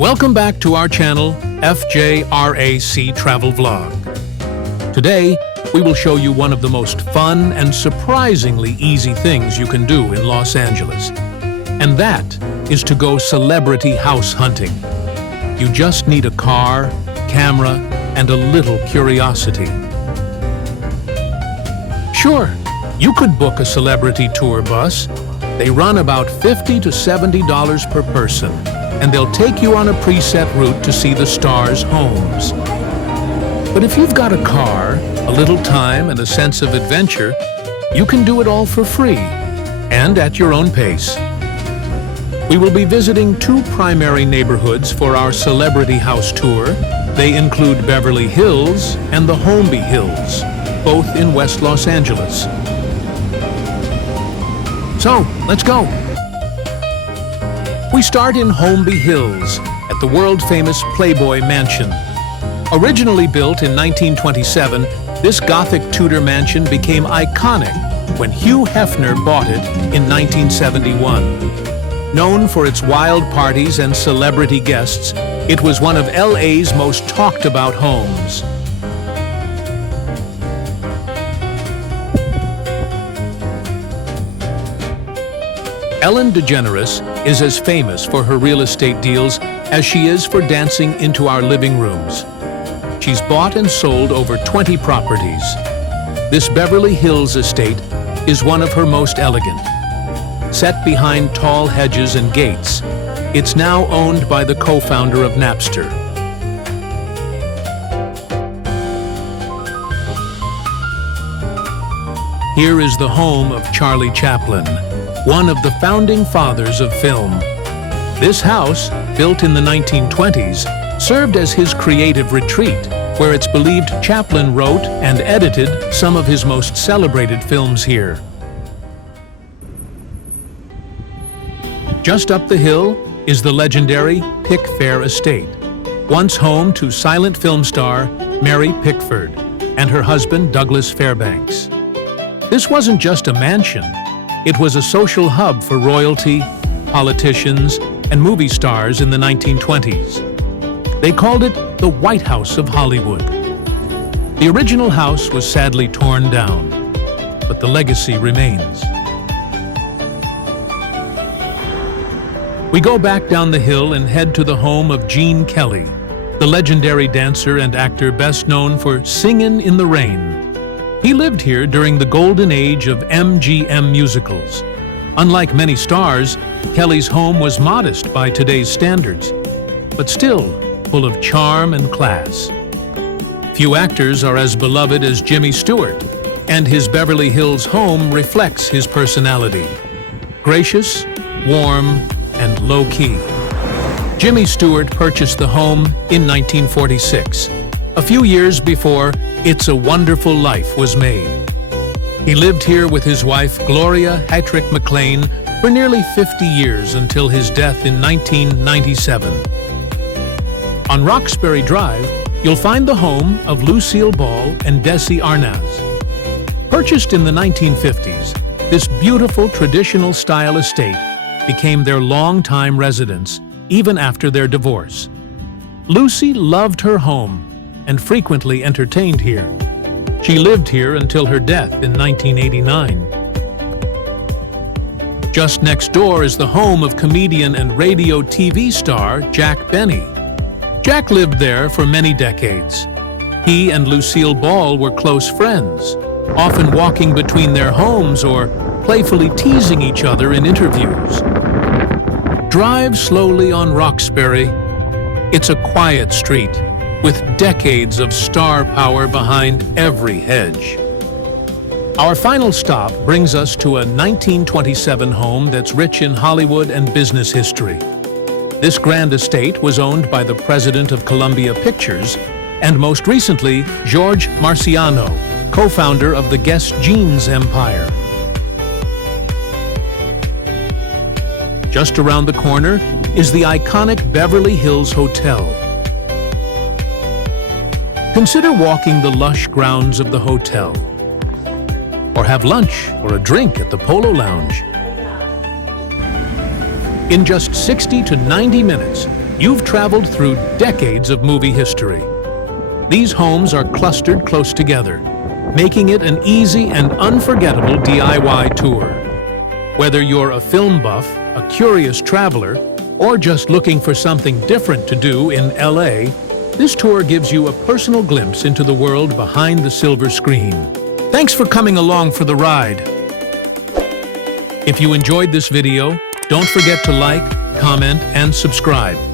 Welcome back to our channel, FJRAC Travel Vlog. Today, we will show you one of the most fun and surprisingly easy things you can do in Los Angeles. And that is to go celebrity house hunting. You just need a car, camera, and a little curiosity. Sure, you could book a celebrity tour bus. They run about $50 to $70 per person, and they'll take you on a preset route to see the stars' homes. But if you've got a car, a little time, and a sense of adventure, you can do it all for free and at your own pace. We will be visiting two primary neighborhoods for our celebrity house tour. They include Beverly Hills and the Holmby Hills, both in West Los Angeles. So, let's go. We start in Holmby Hills at the world-famous Playboy Mansion. Originally built in 1927, this Gothic Tudor mansion became iconic when Hugh Hefner bought it in 1971. Known for its wild parties and celebrity guests, it was one of LA's most talked-about homes. Ellen DeGeneres is as famous for her real estate deals as she is for dancing into our living rooms. She's bought and sold over 20 properties. This Beverly Hills estate is one of her most elegant. Set behind tall hedges and gates, it's now owned by the co-founder of Napster. Here is the home of Charlie Chaplin, one of the founding fathers of film. This house, built in the 1920s, served as his creative retreat, where it's believed Chaplin wrote and edited some of his most celebrated films here. Just up the hill is the legendary Pickfair Estate, once home to silent film star Mary Pickford and her husband Douglas Fairbanks. This wasn't just a mansion. It was a social hub for royalty, politicians, and movie stars in the 1920s. They called it the White House of Hollywood. The original house was sadly torn down, but the legacy remains. We go back down the hill and head to the home of Gene Kelly, the legendary dancer and actor best known for Singin' in the Rain. He lived here during the golden age of MGM musicals. Unlike many stars, Kelly's home was modest by today's standards, but still full of charm and class. Few actors are as beloved as Jimmy Stewart, and his Beverly Hills home reflects his personality. Gracious, warm, and low-key. Jimmy Stewart purchased the home in 1946, a few years before It's a Wonderful Life was made. He lived here with his wife Gloria Hattrick McLean for nearly 50 years until his death in 1997. On Roxbury Drive, you'll find the home of Lucille Ball and Desi Arnaz. Purchased in the 1950s, this beautiful traditional-style estate became their longtime residence, even after their divorce. Lucy loved her home and frequently entertained here. She lived here until her death in 1989. Just next door is the home of comedian and radio TV star Jack Benny. Jack lived there for many decades. He and Lucille Ball were close friends, often walking between their homes or playfully teasing each other in interviews. Drive slowly on Roxbury. It's a quiet street with decades of star power behind every hedge. Our final stop brings us to a 1927 home that's rich in Hollywood and business history. This grand estate was owned by the president of Columbia Pictures and most recently, George Marciano, co-founder of the Guess Jeans empire. Just around the corner is the iconic Beverly Hills Hotel. Consider walking the lush grounds of the hotel, or have lunch or a drink at the Polo Lounge. In just 60 to 90 minutes, You've traveled through decades of movie history. These homes are clustered close together, making it an easy and unforgettable DIY tour. Whether you're a film buff, a curious traveler, or just looking for something different to do in LA, this tour gives you a personal glimpse into the world behind the silver screen. Thanks for coming along for the ride. If you enjoyed this video, don't forget to like, comment, and subscribe.